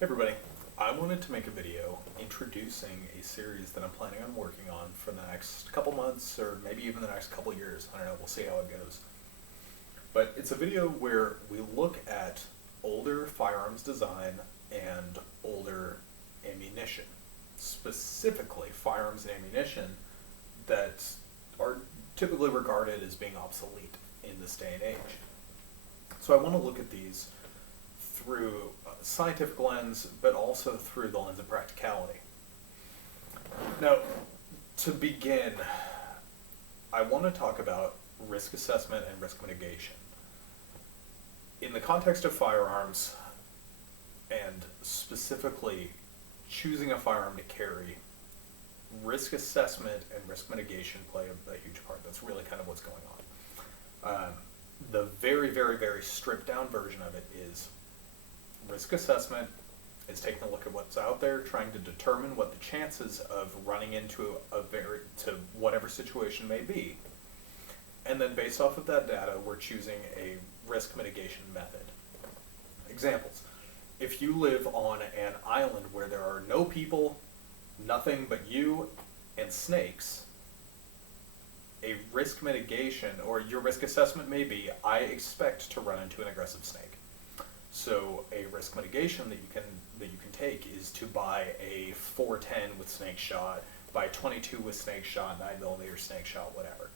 Hey everybody, I wanted to make a video introducing a series that I'm planning on working on for the next couple months or maybe even the next couple years. I don't know, we'll see how it goes. But it's a video where we look at older firearms design and older ammunition. Specifically firearms and ammunition that are typically regarded as being obsolete in this day and age. So I want to look at these through a scientific lens, but also through the lens of practicality. Now, to begin, I want to talk about risk assessment and risk mitigation. In the context of firearms, and specifically choosing a firearm to carry, risk assessment and risk mitigation play a huge part. That's really kind of what's going on. The very, very, very stripped down version of it is risk assessment is taking a look at what's out there, trying to determine what the chances of running into to whatever situation may be. And then based off of that data, we're choosing a risk mitigation method. Examples. If you live on an island where there are no people, nothing but you and snakes, a risk mitigation, or your risk assessment may be, I expect to run into an aggressive snake. So a risk mitigation that you can take is to buy a 410 with snake shot, buy 22 with snake shot, 9mm snake shot, whatever.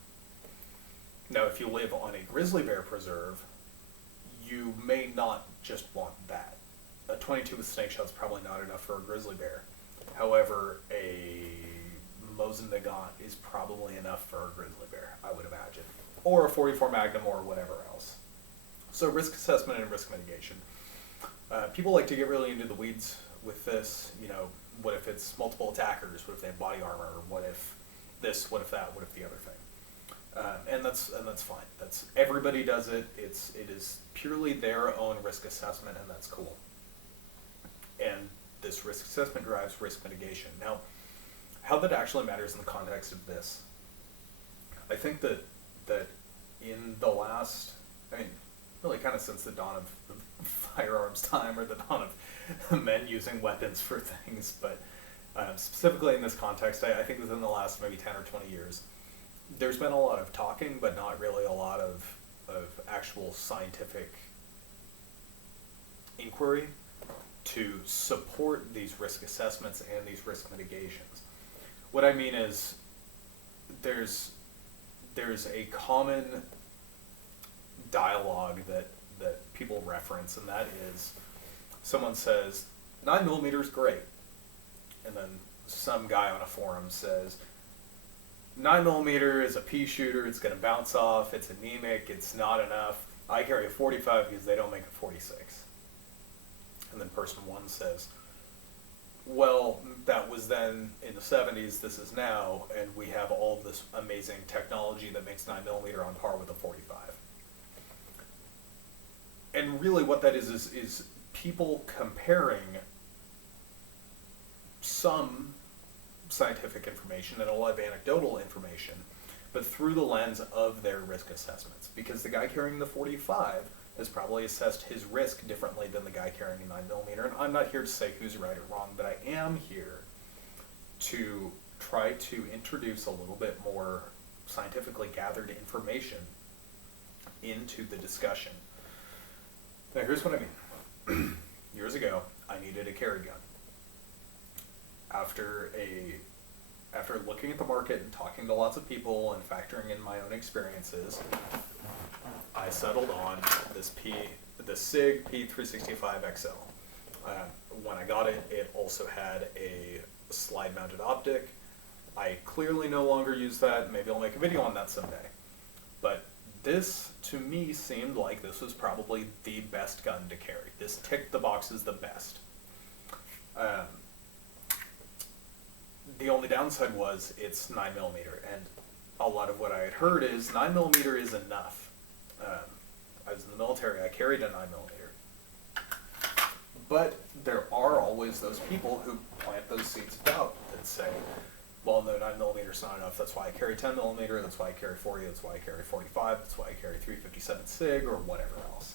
Now, if you live on a grizzly bear preserve, you may not just want that. A 22 with snake shot is probably not enough for a grizzly bear. However, a Mosin Nagant is probably enough for a grizzly bear, I would imagine, or a 44 Magnum or whatever else. So risk assessment and risk mitigation. People like to get really into the weeds with this. You know, what if it's multiple attackers? What if they have body armor? What if this? What if that? What if the other thing? And that's fine. That's everybody does it. It is purely their own risk assessment, and that's cool. And this risk assessment drives risk mitigation. Now, how that actually matters in the context of this, I think that in the last, really kind of since the dawn of firearms time, or the dawn of men using weapons for things, but specifically in this context, I think within the last maybe 10 or 20 years, there's been a lot of talking, but not really a lot of actual scientific inquiry to support these risk assessments and these risk mitigations. What I mean is there's a common dialogue that people reference, and that is someone says 9mm is great, and then some guy on a forum says 9mm is a pea shooter, it's going to bounce off, it's anemic, it's not enough, I carry a 45 because they don't make a 46. And then person one says, well, that was then in the 70s, this is now, and we have all this amazing technology that makes 9mm on par with a 45. And really what that is people comparing some scientific information and a lot of anecdotal information, but through the lens of their risk assessments. Because the guy carrying the 45 has probably assessed his risk differently than the guy carrying a 9mm. And I'm not here to say who's right or wrong, but I am here to try to introduce a little bit more scientifically gathered information into the discussion. Now here's what I mean. Years ago, I needed a carry gun. After looking at the market and talking to lots of people and factoring in my own experiences, I settled on the SIG P365XL. When I got it, it also had a slide-mounted optic. I clearly no longer use that. Maybe I'll make a video on that someday. But this, to me, seemed like this was probably the best gun to carry. This ticked the boxes the best. The only downside was it's 9mm, and a lot of what I had heard is 9mm is enough. I was in the military, I carried a 9mm. But there are always those people who plant those seeds of doubt that say, well, no, 9mm is not enough, that's why I carry 10mm, that's why I carry 40, that's why I carry 45, that's why I carry 357 SIG, or whatever else.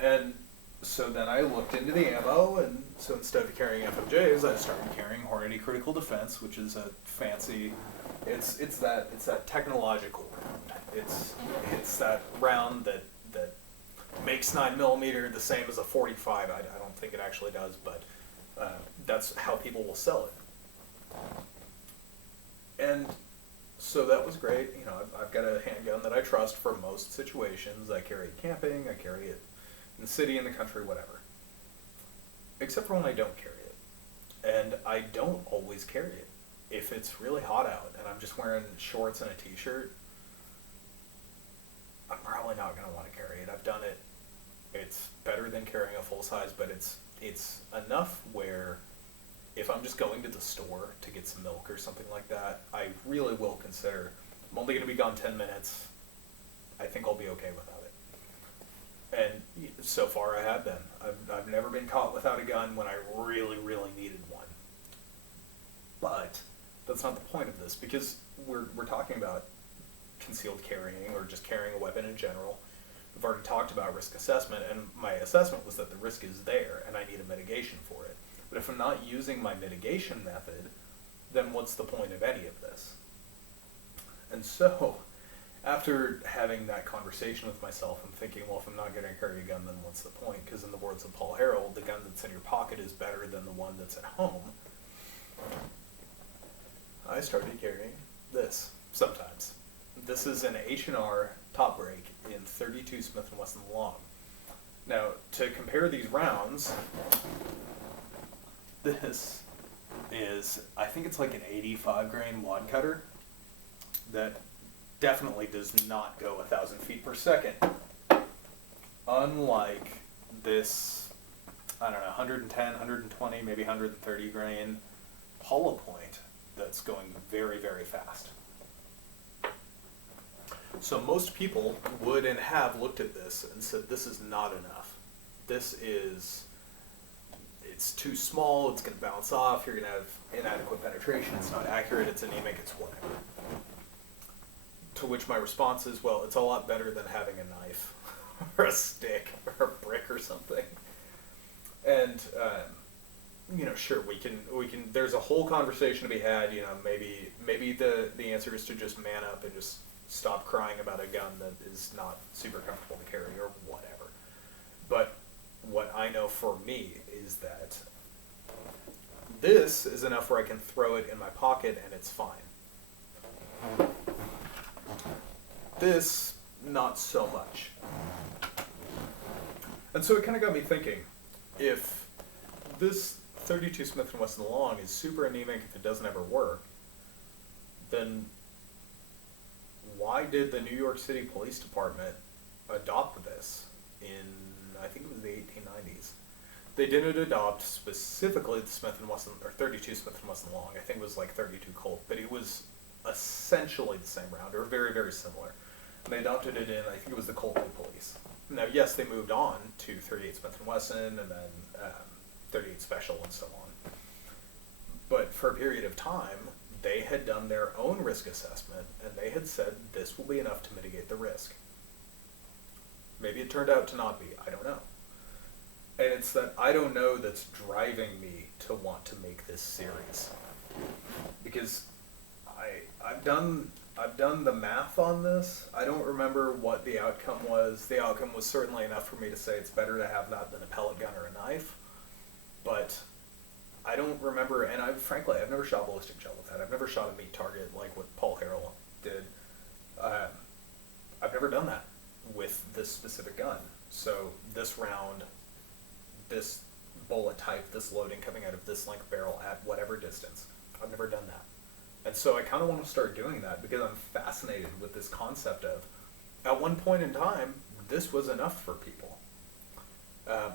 And so then I looked into the ammo, and so instead of carrying FMJs, I started carrying Hornady Critical Defense, which is a fancy. It's that technological round. It's that round that makes 9mm the same as a 45. I don't think it actually does, but that's how people will sell it. And so that was great. You know, I've got a handgun that I trust for most situations. I carry it camping. I carry it in the city, in the country, whatever. Except for when I don't carry it. And I don't always carry it. If it's really hot out and I'm just wearing shorts and a t-shirt, I'm probably not going to want to carry it. I've done it. It's better than carrying a full size, but it's enough where if I'm just going to the store to get some milk or something like that, I really will consider, I'm only going to be gone 10 minutes. I think I'll be okay without it. And so far I have been. I've never been caught without a gun when I really, really needed one. But that's not the point of this, because we're talking about concealed carrying or just carrying a weapon in general. We've already talked about risk assessment, and my assessment was that the risk is there and I need a mitigation for it. But if I'm not using my mitigation method, then what's the point of any of this? And so, after having that conversation with myself, I'm thinking, well, if I'm not going to carry a gun, then what's the point? Because in the words of Paul Harrell, the gun that's in your pocket is better than the one that's at home. I started carrying this sometimes. This is an H&R top break in 32 Smith & Wesson long. Now, to compare these rounds, this is, I think it's like an 85 grain wad cutter that definitely does not go 1,000 feet per second. Unlike this, I don't know, 110, 120, maybe 130 grain hollow point that's going very, very fast. So most people would and have looked at this and said, this is not enough. It's too small, it's going to bounce off, you're going to have inadequate penetration, it's not accurate, it's anemic, it's whatever. To which my response is, well, it's a lot better than having a knife or a stick or a brick or something. And, sure, we can, there's a whole conversation to be had, maybe the answer is to just man up and just stop crying about a gun that is not super comfortable to carry or whatever. But what I know for me is that this is enough where I can throw it in my pocket and it's fine. This, not so much. And so it kind of got me thinking, if this 32 Smith & Wesson long is super anemic if it doesn't ever work, then why did the New York City Police Department adopt this in, I think it was the 1890s? They didn't adopt specifically the Smith & Wesson, or 32 Smith & Wesson long. I think it was like 32 Colt, but it was essentially the same round, or very, very similar. And they adopted it in, I think it was the Colt Police. Now, yes, they moved on to 38 Smith & Wesson, and then 38 Special, and so on. But for a period of time, they had done their own risk assessment, and they had said this will be enough to mitigate the risk. Maybe it turned out to not be, I don't know. And it's that I don't know that's driving me to want to make this series. Because I've done the math on this. I don't remember what the outcome was. The outcome was certainly enough for me to say it's better to have that than a pellet gun or a knife. But I don't remember, and frankly, I've never shot ballistic gel with that. I've never shot a meat target like what Paul Harrell did. I've never done that with this specific gun. So this round, this bullet type, this loading coming out of this length barrel at whatever distance, I've never done that. And so I kind of want to start doing that because I'm fascinated with this concept of, at one point in time, this was enough for people.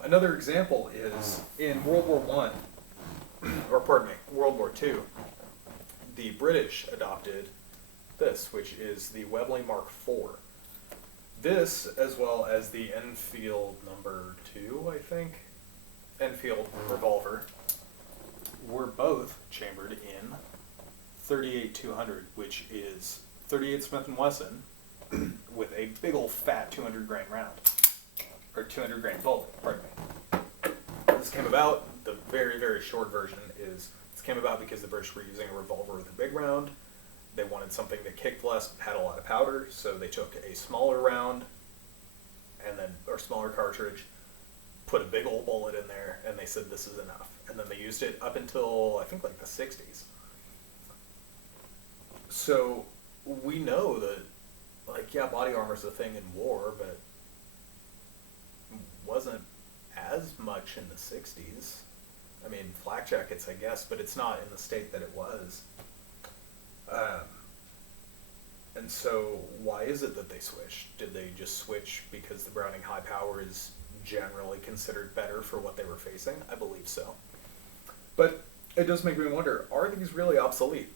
Another example is in World War World War II, the British adopted this, which is the Webley Mark IV. This, as well as the Enfield number 2, I think, Enfield revolver, were both chambered in 38-200, which is 38 Smith & Wesson with a big old fat 200 grain round. or 200 grain bullet, pardon me. This came about, the very, very short version is, this came about because the British were using a revolver with a big round. They wanted something that kicked less, had a lot of powder, so they took a smaller round, and then, or smaller cartridge, put a big old bullet in there, and they said this is enough. And then they used it up until, I think, like the 60s. So we know that, like, yeah, body armor's a thing in war, but wasn't as much in the 60s. I mean, flak jackets, I guess, but it's not in the state that it was. And so why is it that they switched? Did they just switch because the Browning high power is generally considered better for what they were facing? I believe so. But it does make me wonder, are these really obsolete?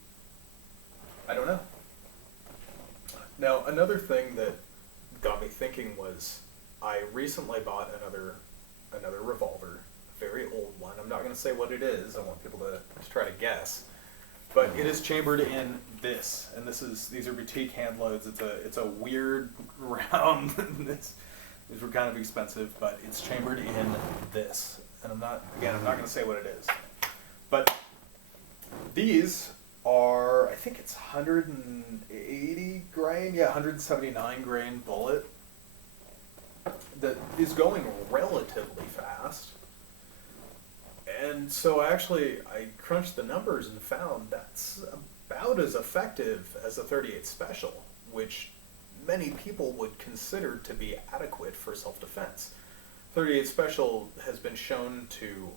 I don't know. Now, another thing that got me thinking was I recently bought another revolver, a very old one. I'm not going to say what it is. I want people to try to guess. But it is chambered in this, and these are boutique hand loads. It's a weird round. These were kind of expensive, but it's chambered in this. And I'm not going to say what it is. But these are, I think it's 180 grain, 179 grain bullet that is going relatively fast. And so I crunched the numbers and found that's about as effective as a .38 Special, which many people would consider to be adequate for self-defense. .38 Special has been shown to,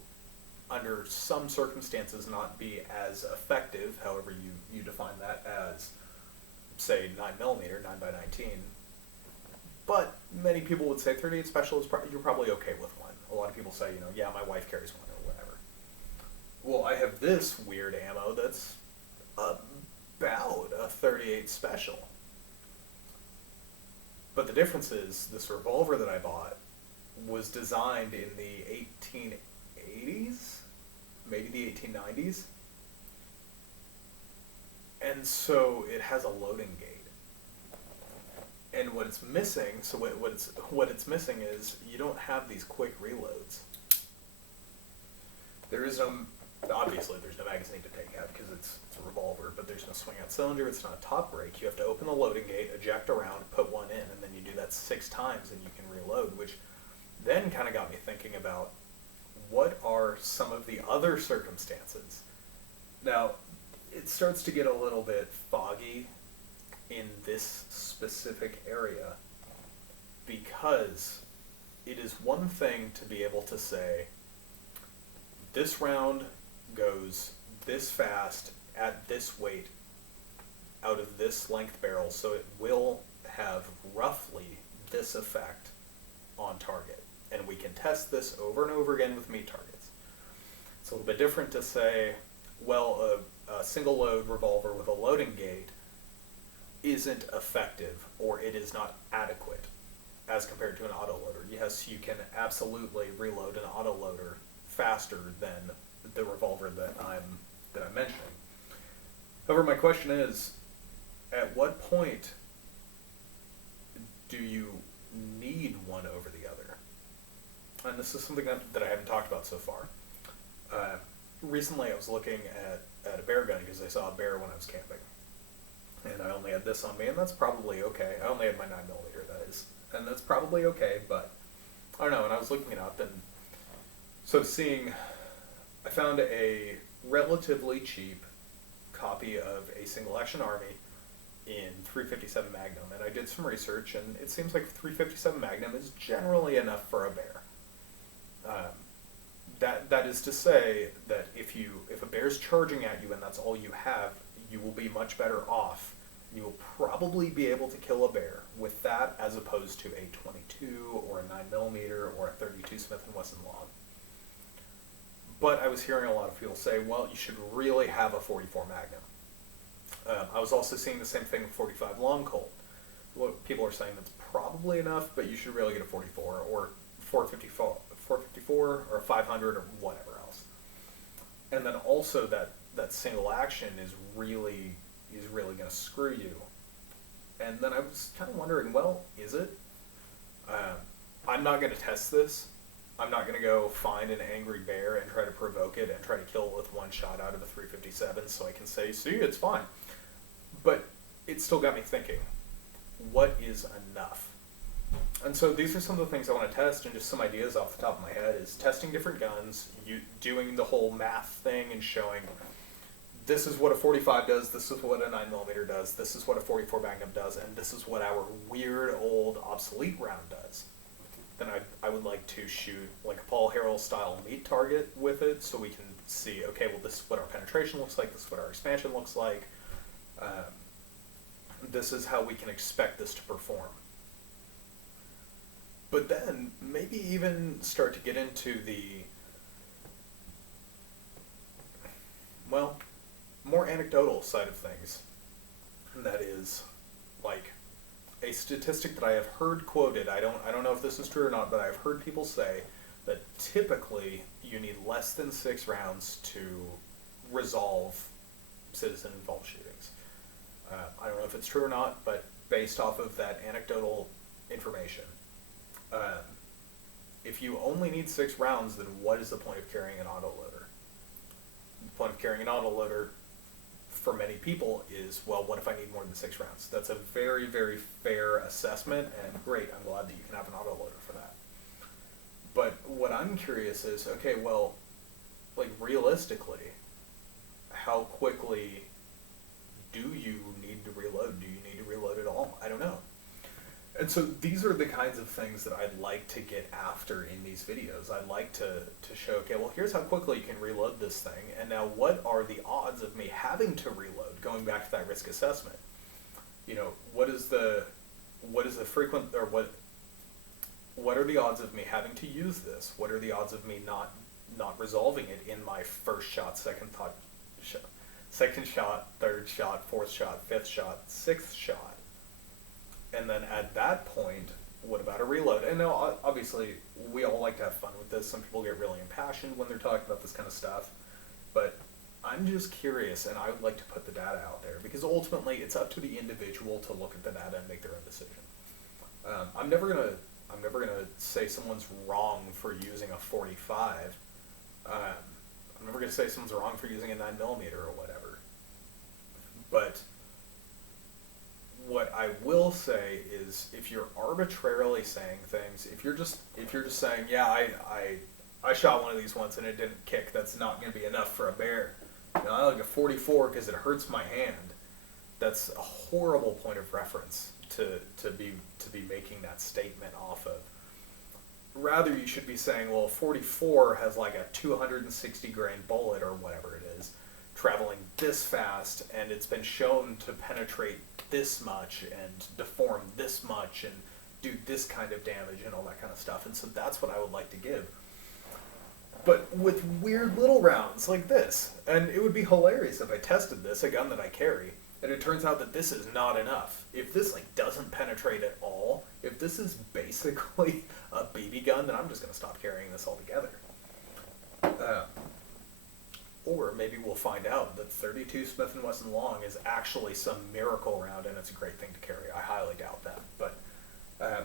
under some circumstances, not be as effective, however you define that as, say, 9mm, 9x19. But many people would say .38 Special is you're probably okay with one. A lot of people say, yeah, my wife carries one or whatever. Well, I have this weird ammo that's about a .38 Special. But the difference is, this revolver that I bought was designed in the 1880s, maybe the 1890s. And so it has a loading gate. And what it's missing, so what it's missing is you don't have these quick reloads. There is obviously there's no magazine to take out because it's a revolver, but there's no swing out cylinder, it's not a top brake. You have to open the loading gate, eject around, put one in, and then you do that 6 times and you can reload, which then kind of got me thinking about what are some of the other circumstances. Now, it starts to get a little bit foggy in this specific area because it is one thing to be able to say, this round goes this fast at this weight out of this length barrel, so it will have roughly this effect on target. And we can test this over and over again with meat targets. It's a little bit different to say, well, a single load revolver with a loading gate isn't effective, or it is not adequate as compared to an autoloader. Yes, you can absolutely reload an autoloader faster than the revolver that I'm mentioning. However, my question is, at what point do you need one over the other? And this is something that I haven't talked about so far. Recently I was looking at a bear gun because I saw a bear when I was camping. And I only had this on me, and that's probably okay. I only had my 9mm, that is. And that's probably okay, but I don't know, and I was looking it up, and so I found a relatively cheap copy of a Single Action Army in .357 Magnum, and I did some research, and it seems like .357 Magnum is generally enough for a bear. That is to say that if a bear's charging at you and that's all you have, you will be much better off. You will probably be able to kill a bear with that as opposed to a .22 or a 9mm or a .32 Smith & Wesson long. But I was hearing a lot of people say, well, you should really have a .44 Magnum. I was also seeing the same thing with .45 Long Colt. People are saying that's probably enough, but you should really get a .44 or .454 or a .500 or whatever else. And then also that single action is really going to screw you. And then I was kind of wondering, well, is it? I'm not going to test this. I'm not going to go find an angry bear and try to provoke it and try to kill it with one shot out of a 357 so I can say, see, it's fine. But it still got me thinking, what is enough? And so these are some of the things I want to test, and just some ideas off the top of my head is testing different guns, doing the whole math thing and showing this is what a 45 does, this is what a 9mm does, this is what a 44 Magnum does, and this is what our weird old obsolete round does. Then I would like to shoot like a Paul Harrell style meat target with it so we can see, okay, well, this is what our penetration looks like, this is what our expansion looks like, this is how we can expect this to perform. But then maybe even start to get into the, well, more anecdotal side of things. And that is like a statistic that I have heard quoted. I don't know if this is true or not, but I've heard people say that typically you need less than 6 rounds to resolve citizen-involved shootings. I don't know if it's true or not, but based off of that anecdotal information, if you only need 6 rounds, then what is the point of carrying an autoloader? The point of carrying an autoloader for many people is, well, what if I need more than 6 rounds? That's a very, very fair assessment, and great, I'm glad that you can have an autoloader for that. But what I'm curious is, okay, well, like realistically, how quickly do you need to reload? Do you need to reload at all? I don't know. And so these are the kinds of things that I'd like to get after in these videos. I'd like to show, okay, well, here's how quickly you can reload this thing, and now what are the odds of me having to reload, going back to that risk assessment? You know, what is the frequent, or what are the odds of me having to use this? What are the odds of me not resolving it in my first shot, second shot, third shot, fourth shot, fifth shot, sixth shot? And then at that point, what about a reload? And now, obviously, we all like to have fun with this. Some people get really impassioned when they're talking about this kind of stuff. But I'm just curious, and I would like to put the data out there, because ultimately, it's up to the individual to look at the data and make their own decision. I'm never gonna say someone's wrong for using a 45. I'm never gonna say someone's wrong for using a 9mm or whatever. But what I will say is, if you're arbitrarily saying things, if you're just saying, yeah, I shot one of these once and it didn't kick, that's not going to be enough for a bear. You know, I like a 44 because it hurts my hand. That's a horrible point of reference to be making that statement off of. Rather, you should be saying, well, 44 has like a 260 grain bullet or whatever it is, traveling this fast, and it's been shown to penetrate this much and deform this much and do this kind of damage and all that kind of stuff. And so that's what I would like to give. But with weird little rounds like this. And it would be hilarious if I tested this, a gun that I carry, and it turns out that this is not enough. If this like doesn't penetrate at all, if this is basically a BB gun, then I'm just going to stop carrying this altogether. Or maybe we'll find out that 32 Smith & Wesson long is actually some miracle round and it's a great thing to carry. I highly doubt that. But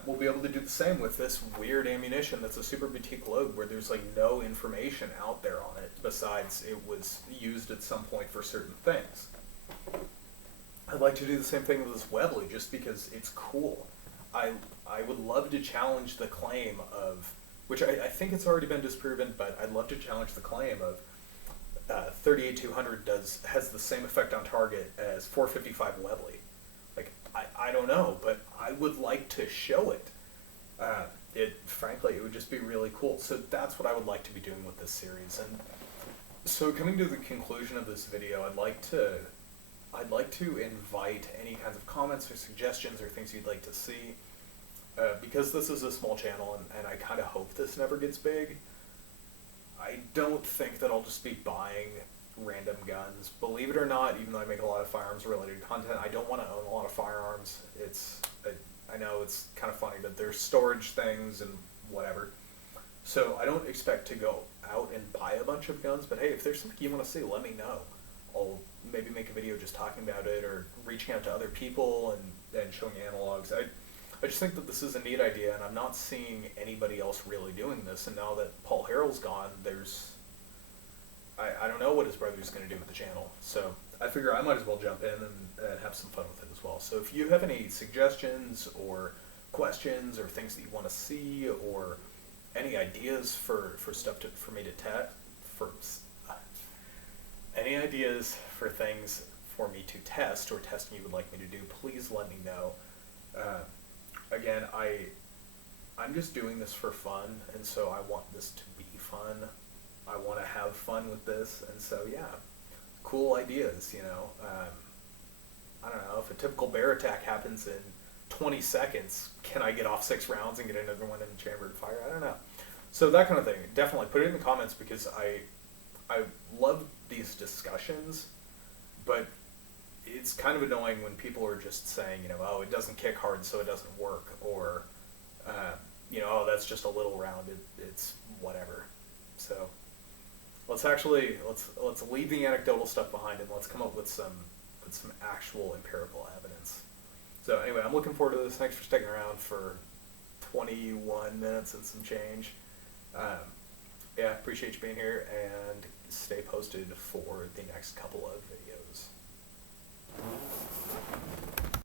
we'll be able to do the same with this weird ammunition that's a super boutique load where there's like no information out there on it besides it was used at some point for certain things. I'd like to do the same thing with this Webley just because it's cool. I would love to challenge the claim of, which I think it's already been disproven, but I'd love to challenge the claim of 38200 has the same effect on target as 455 Webley. Like, I don't know, but I would like to show it. Frankly, it would just be really cool. So that's what I would like to be doing with this series. And so coming to the conclusion of this video, I'd like to invite any kinds of comments or suggestions or things you'd like to see. Because this is a small channel and I kind of hope this never gets big, I don't think that I'll just be buying random guns. Believe it or not, even though I make a lot of firearms-related content, I don't want to own a lot of firearms. I know it's kind of funny, but there's storage things and whatever. So I don't expect to go out and buy a bunch of guns, but hey, if there's something you want to see, let me know. I'll maybe make a video just talking about it or reaching out to other people and showing analogs. I just think that this is a neat idea, and I'm not seeing anybody else really doing this. And now that Paul Harrell's gone, I don't know what his brother's going to do with the channel. So I figure I might as well jump in and have some fun with it as well. So if you have any suggestions or questions or things that you want to see or any ideas for stuff for me to test, for any ideas for things for me to test or testing you would like me to do, please let me know. Again, I'm just doing this for fun, and so I want this to be fun. I want to have fun with this, and so yeah, cool ideas, you know. I don't know, if a typical bear attack happens in 20 seconds, can I get off 6 rounds and get another one in the chamber of fire? I don't know. So that kind of thing, definitely put it in the comments, because I love these discussions, but it's kind of annoying when people are just saying, you know, oh, it doesn't kick hard, so it doesn't work, or, you know, oh, that's just a little round, it's whatever. So let's leave the anecdotal stuff behind and let's come up with some actual empirical evidence. So anyway, I'm looking forward to this. Thanks for sticking around for 21 minutes and some change. Yeah, appreciate you being here, and stay posted for the next couple of videos.